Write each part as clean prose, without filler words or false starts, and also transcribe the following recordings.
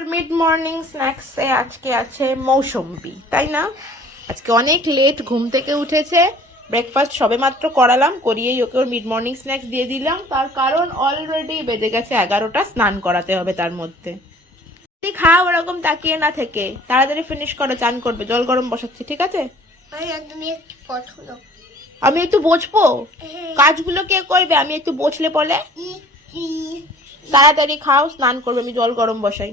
Mid morning স্ন্যাক্সে আজকে আছে মৌসম্বি, তাই না? আজকে অনেক লেট ঘুম থেকে উঠেছে, ব্রেকফাস্ট সবেমাত্র করালাম, করিয়েই ওকে ওর মিড মর্নিং স্ন্যাক্স দিয়ে দিলাম। তার কারণ অলরেডি বেজে গেছে 11টা, স্নান করাতে হবে তার মধ্যে। খাও ওরকম তাকিয়ে না থেকে, তাড়াতাড়ি ফিনিশ করো, চান করবে, জল গরম বসাচ্ছি, ঠিক আছে? আমি একটু বসবো, কাজগুলো কে করবে? আমি একটু বসলে পরে। তাড়াতাড়ি খাও, স্নান করবে, আমি জল গরম বসাই।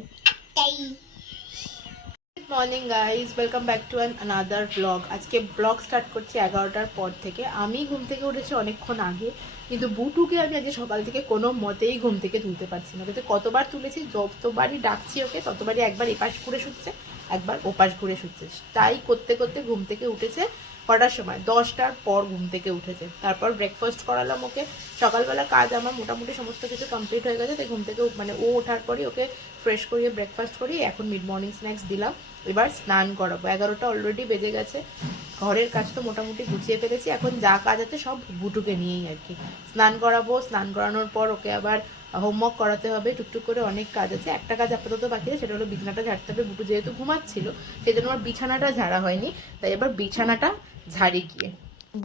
Good morning guys, welcome back to another blog. আজকে ব্লগ স্টার্ট করছি 11টার পর থেকে। আমি ঘুম থেকে উঠেছি অনেকক্ষণ আগে, কিন্তু বুটুকে আমি আজকে সকাল থেকে কোনো মতেই ঘুম থেকে তুলতে পারছি না। কিন্তু কতবার তুলেছি, যতবারই ডাকছি ওকে ততবারই একবার এপাশ ঘুরে শুচ্ছে, একবার ওপাশ ঘুরে শুচ্ছে। তাই করতে করতে ঘুম থেকে উঠেছে কটার সময়, 10টার পর ঘুম থেকে উঠেছে। তারপর ব্রেকফাস্ট করালাম ওকে। সকালবেলা কাজ আমার মোটামুটি সমস্ত কিছু কমপ্লিট হয়ে গেছে, তাই ঘুম থেকে মানে ও ওঠার পরই ওকে ফ্রেশ করিয়ে ব্রেকফাস্ট করিয়ে এখন মিড মর্নিং স্ন্যাক্স দিলাম। এবার স্নান করাবো, 11টা অলরেডি বেজে গেছে। ঘরের কাজ তো মোটামুটি গুছিয়ে ফেলেছি, এখন যা কাজ আছে সব বুটুকে নিয়েই আর কি। স্নান করাবো, স্নান করানোর পর ওকে আবার হোমওয়ার্ক করাতে হবে, টুকটুক করে অনেক কাজ আছে। একটা কাজ আপাতত বাকি আছে, সেটা হলো বিছানাটা ঝাড়তে হবে। বুটু যেহেতু ঘুমাচ্ছিল সেই জন্য আমার বিছানাটা ঝাড়া হয়নি, তাই এবার বিছানাটা ঝাড়ি গিয়ে।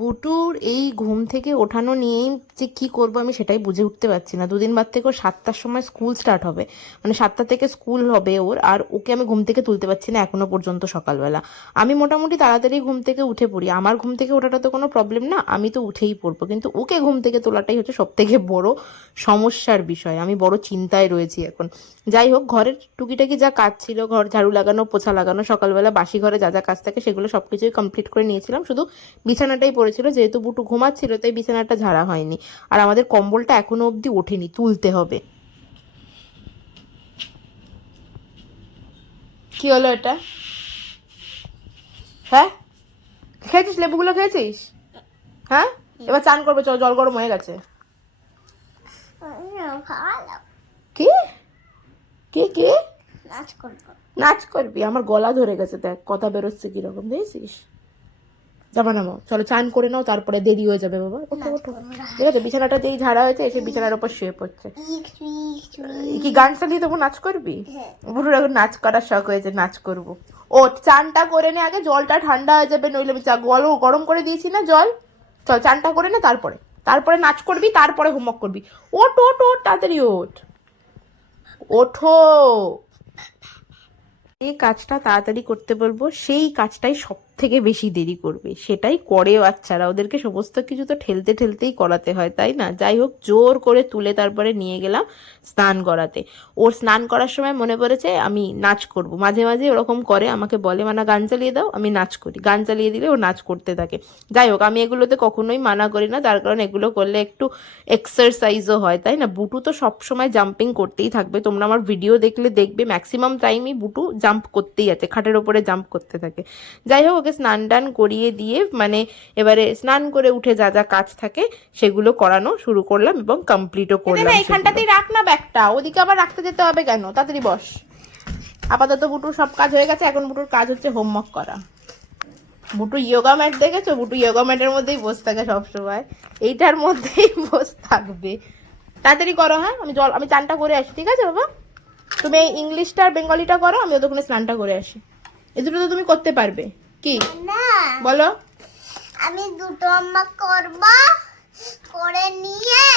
বুটুর এই ঘুম থেকে ওঠানো নিয়েই যে কি করব আমি সেটাই বুঝে উঠতে পারছি না। দুদিন বাদ থেকে ওর 7টার সময় স্কুল স্টার্ট হবে, মানে 7টা থেকে স্কুল হবে ওর, আর ওকে আমি ঘুম থেকে তুলতে পারছি না এখনো পর্যন্ত সকালবেলা। আমি মোটামুটি তাড়াতাড়ি ঘুম থেকে উঠে পড়ি, আমার ঘুম থেকে ওঠাটা তো কোনো প্রবলেম না, আমি তো উঠেই পড়বো, কিন্তু ওকে ঘুম থেকে তোলাটাই হচ্ছে সব থেকে বড় সমস্যার বিষয়। আমি বড় চিন্তায় রয়েছি এখন। যাই হোক, ঘরের টুকিটাকি যা কাজ ছিল, ঘর ঝাড়ু লাগানো, পোছা লাগানো, সকালবেলা বাসি ঘরে যা যা কাজ থাকে সেগুলো সব কিছুই কমপ্লিট করে নিয়েছিলাম, শুধু বিছানাটাই পড়েছিল। যেহেতু বুটু ঘুমাচ্ছিল তাই বিছানাটা ঝাড়া হয়নি, আর আমাদের কম্বলটা এখনো অবধি ওঠেনি, তুলতে হবে। কি হলো এটা? হ্যাঁ, খেয়েছিস? লেবুগুলো খেয়েছিস? হ্যাঁ, এবার চান করবে, চল, জল গরম হয়ে গেছে। কি কি কি নাচ করবি? আমার গলা ধরে গেছে, দেখ কথা বেরোচ্ছে কিরকম, দেখছিস? যাবা নামো, চলো চান করে নাও, তারপরে দেরি হয়ে যাবে বাবা। ওঠো ওঠো, ঠিক আছে? বিছানাটা যেই ঝাড়া হয়েছে এসে বিছানার উপর শুয়ে পড়ছে। কি গান চালিয়ে দেবো, নাচ করবি? বুড়োর এখন নাচ করার শখ হয়েছে, নাচ করবো। ও চানটা করে নে আগে, জলটা ঠান্ডা হয়ে যাবে, নইলে আমি চা গরম করে দিয়েছি না জল। চল চানটা করে নে, তারপরে তারপরে নাচ করবি, তারপরে হোমওয়ার্ক করবি। ওঠ ওঠ ওঠ, তাড়াতাড়ি ওঠ, ওঠো। যে কাজটা তাড়াতাড়ি করতে বলবো সেই কাজটাই সব থেকে বেশি দেরি করবে, সেটাই করে বাচ্চারা। ওদেরকে সমস্ত কিছু তো ঠেলতে ঠেলতেই করাতে হয়, তাই না? যাই হোক, জোর করে তুলে তারপরে নিয়ে গেলাম স্নান করাতে। ওর স্নান করার সময় মনে পড়েছে আমি নাচ করব। মাঝে মাঝে ওরকম করে, আমাকে বলে মানা গান চালিয়ে দাও, আমি নাচ করি। গান চালিয়ে দিলে ও নাচ করতে থাকে। যাই হোক, আমি এগুলোতে কখনোই মানা করি না, তার কারণ এগুলো করলে একটু এক্সারসাইজও হয়, তাই না? বুটু তো সবসময় জাম্পিং করতেই থাকবে, তোমরা আমার ভিডিও দেখলে দেখবে ম্যাক্সিমাম টাইমই বুটু জাম্প করতেই আছে, খাটের ওপরে জাম্প করতে থাকে। যাই হোক, ওকে স্নান টান করিয়ে দিয়ে মানে এবারে স্নান করে উঠে যা যা কাজ থাকে সেগুলো করানো শুরু করলাম এবং কমপ্লিটও করলাম। এখানটাতেই রাখ না ব্যাগটা, ওদিকে আবার রাখতে যেতে হবে কেন? তাড়াতাড়ি বস। আপাতত বুটুর সব কাজ হয়ে গেছে, এখন বুটুর কাজ হচ্ছে হোমওয়ার্ক করা। বুটু ইয়োগা ম্যাট দেখেছো? বুটু ইয়োগা ম্যাটের মধ্যেই বসে থাকে সবসময়, এইটার মধ্যেই বসে থাকবে। তাড়াতাড়ি করো, হ্যাঁ? আমি চানটা করে আসি, ঠিক আছে বাবা? তুমি এই ইংলিশটা আর বেঙ্গলিটা করো, আমি ওদের স্নানটা করে আসি। এই দুটো তো তুমি করতে পারবে। কি বলো? আমি দুটো আম্মা করব, করে নিয়ে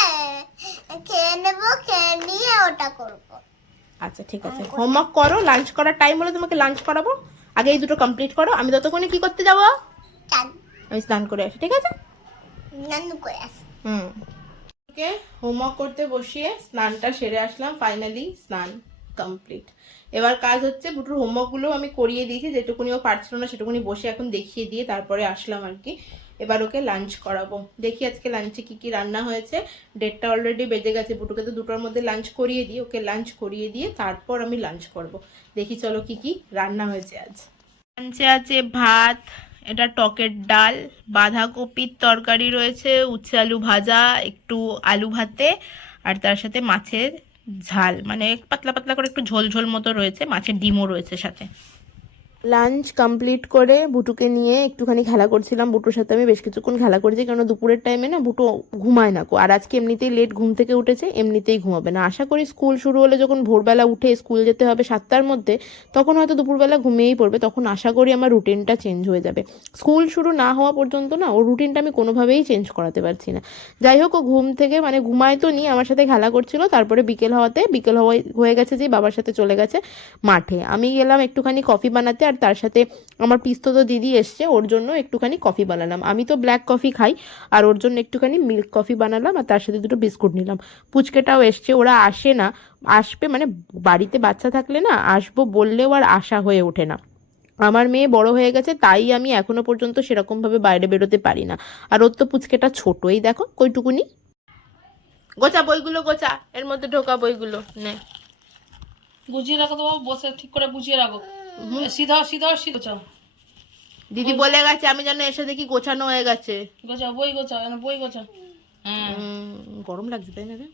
খেয়ে নেব, খেয়ে নিয়ে ওটা করব। আচ্ছা ঠিক আছে, হোমওয়ার্ক করো, লাঞ্চ করার টাইম হলে তোমাকে লাঞ্চ করাবো। আগে এই দুটো কমপ্লিট করো, আমি ততক্ষণে কি করতে যাবো? আমি স্নান করে আসি, ঠিক আছে? স্নান করে আসি। ওকে হোমওয়ার্ক করতে বসিয়ে স্নানটা সেরে আসলাম, ফাইনালি স্নান কমপ্লিট। এবার কাজ হচ্ছে বুটুর হোমওয়ার্কগুলো আমি করিয়ে দিয়েছি, যেটুকুনি ও পারছিল না সেটুকুনি বসে এখন দেখিয়ে দিয়ে তারপরে আসলাম আর কি। এবার ওকে লাঞ্চ করাবো। দেখি আজকে লাঞ্চে কি কি রান্না হয়েছে। ডেটটা অলরেডি বেজে গেছে, বুটুকে তো 2টার মধ্যে লাঞ্চ করিয়ে দিই, ওকে লাঞ্চ করিয়ে দিয়ে তারপর আমি লাঞ্চ করব। দেখি চলো কি কি রান্না হয়েছে আজ। লাঞ্চে আছে ভাত, এটা টকের ডাল, বাঁধাকপির তরকারি রয়েছে, উচ্ছে আলু ভাজা, একটু আলু ভাতে, আর তার সাথে মাছের ঝাল, মানে পাতলা পাতলা করে একটু ঝোল ঝোল মতো রয়েছে, মাছের ডিমও রয়েছে সাথে। লাঞ্চ কমপ্লিট করে বুটুকে নিয়ে একটুখানি খেলা করছিলাম। বুটুর সাথে আমি বেশ কিছুক্ষণ খেলা করেছি, কারণ দুপুরের টাইমে না বুটু ঘুমায় না কো। আর আজকে এমনিতেই লেট ঘুম থেকে উঠেছে, এমনিতেই ঘুমাবে না। আশা করি স্কুল শুরু হলে যখন ভোরবেলা উঠে স্কুল যেতে হবে 7টার মধ্যে, তখন হয়তো দুপুরবেলা ঘুমিয়েই পড়বে। তখন আশা করি আমার রুটিনটা চেঞ্জ হয়ে যাবে। স্কুল শুরু না হওয়া পর্যন্ত না ওর রুটিনটা আমি কোনোভাবেই চেঞ্জ করাতে পারছি না। যাই হোক, ও ঘুম থেকে মানে ঘুমায় তো নি, আমার সাথে খেলা করছিল। তারপরে বিকেল হয়ে গেছে যে বাবার সাথে চলে গেছে মাঠে। আমি গেলাম একটুখানি কফি বানাতে, আর তার সাথে আমার পিস্তত দিদি এসছে, ওর জন্য একটুখানি কফি বানালাম। আমি তো ব্ল্যাক কফি খাই, আর ওর জন্য একটুখানি মিল্ক কফি বানালাম, আর তার সাথে দুটো বিস্কুট নিলাম। পুচকেটাও এসছে, ওরা আসে না, আসবে মানে বাড়িতে বাচ্চা থাকলে না আসবো বললেও আর আশা হয়ে ওঠে না। আমার মেয়ে বড় হয়ে গেছে, তাই আমি এখনো পর্যন্ত সেরকম ভাবে বাইরে বেরোতে পারি না। আর ওর তো পুচকেটা ছোট, এই দেখো কইটুকুনি। গোছা বইগুলো গোছা, এর মধ্যে ঢোকা বইগুলো নে। গুছিয়ে রাখো তো বাবা, বসে ঠিক করে গুছিয়ে রাখো। সিধা সিধা সিধা গোছাও, দিদি বলে গেছে, আমি যেন এসে দেখি গোছানো হয়ে গেছে। গোছাও বই গোছাও, বই গোছাও। হ্যাঁ, গরম লাগছে তাই না রে?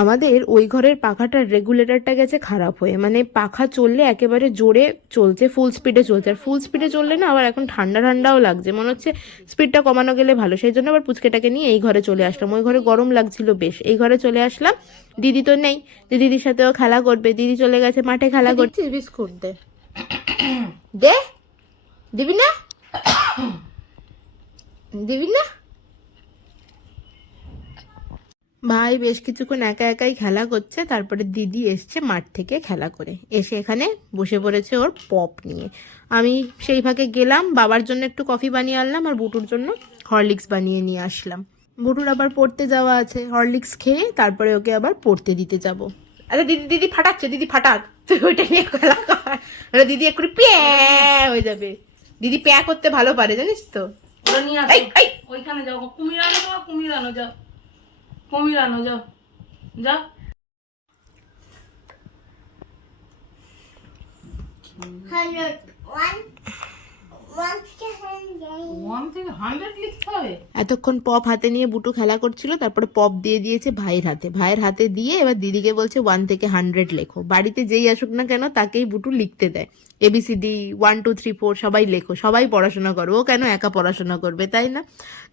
আমাদের ওই ঘরের পাখাটার রেগুলেটরটা গেছে খারাপ হয়ে, মানে পাখা চললে একেবারে জোরে চলছে, ফুল স্পিডে চলছে। আর ফুল স্পিডে চললে না আবার এখন ঠান্ডা ঠান্ডাও লাগছে, মনে হচ্ছে স্পিডটা কমানো গেলে ভালো। সেই জন্য আবার পুচকেটাকে নিয়ে এই ঘরে চলে আসলাম। ওই ঘরে গরম লাগছিল বেশ, এই ঘরে চলে আসলাম। দিদি তো নেই, যে দিদির সাথেও খেলা করবে। দিদি চলে গেছে মাঠে খেলা করতে। বিস্কুট দে, দে, দিবি না? দিবি না? ভাই বেশ কিছুক্ষণ একা একাই খেলা করছে, তারপরে দিদি এসছে মাঠ থেকে খেলা করে এসে এখানে বসে পড়েছে ওর পপ নিয়ে। আমি সেই ফাঁকে গেলাম, বাবার জন্য একটু কফি বানিয়ে আনলাম, আর বুটুর জন্য হরলিক্স বানিয়ে নিয়ে আসলাম। বুটুর আবার পড়তে যাওয়া আছে, হরলিক্স খেয়ে তারপরে ওকে আবার পড়তে দিতে যাব। আচ্ছা দিদি দিদি ফাটাচ্ছে, দিদি ফাটাক, তুই ওইটা নিয়ে খেলা কর। দিদি একটু প্যা হয়ে যাবে। দিদি প্যা করতে ভালো পারে জানিস তো। ওটা নিয়ে আসো, ওইখানে যাও, কুমির আনো তোমার, কুমির আনো, যাও কুমির আনো, যাও যাও। 1 থেকে 100 লিখতে হবে। এতক্ষণ পপ হাতে নিয়ে বুটু খেলা করছিল, তারপরে পপ দিয়ে দিয়েছে ভাইয়ের হাতে। ভাইয়ের হাতে দিয়ে এবার দিদিকে বলছে 1 থেকে 100 লেখো। বাড়িতে যেই আসুক না কেন তাকেই বুটু লিখতে দেয়, ABCD 1 2 3 4 সবাই লেখো, সবাই পড়াশোনা করো। ও কেন একা পড়াশোনা করবে, তাই না?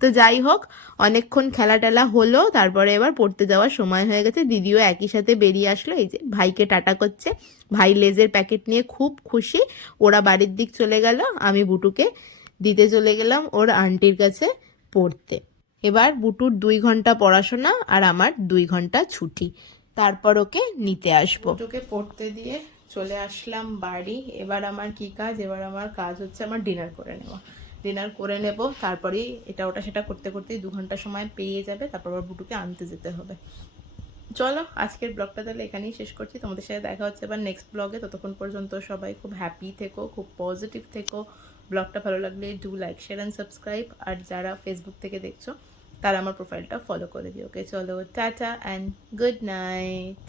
তো যাই হোক, অনেকক্ষণ খেলা টেলা হলো, তারপরে এবার পড়তে যাওয়ার সময় হয়ে গেছে। দিদিও একই সাথে বেরিয়ে আসলো, এই যে ভাইকে টাটা করছে। ভাই লেজের প্যাকেট নিয়ে খুব খুশি। ওরা বাড়ির দিক চলে গেল, আমি বুটুকে দিতে চলে গেলাম ওর আন্টির কাছে পড়তে। এবার বুটুর 2 ঘন্টা পড়াশোনা আর আমার 2 ঘন্টা ছুটি, তারপর ওকে নিতে আসবো। বুটুকে পড়তে দিয়ে চলে আসলাম বাড়ি। এবার আমার কি কাজ? এবার আমার কাজ হচ্ছে আমার ডিনার করে নেওয়া। ডিনার করে নেব, তারপরেই এটা ওটা সেটা করতে করতেই 2 ঘন্টা সময় পেয়ে যাবে, তারপর আবার বুটুকে আনতে যেতে হবে। চলো আজকের ব্লগটা তাহলে এখানেই শেষ করছি। তোমাদের সাথে দেখা হচ্ছে এবার নেক্সট ব্লগে। ততক্ষণ পর্যন্ত সবাই খুব হ্যাপি থেকো, খুব পজিটিভ থেকো। ব্লগটা ভালো লাগলে do like share and subscribe. আর যারা ফেসবুক থেকে দেখছো তারা আমার প্রোফাইলটা ফলো করে দিও। ওকে চলো, টাটা অ্যান্ড গুড নাইট।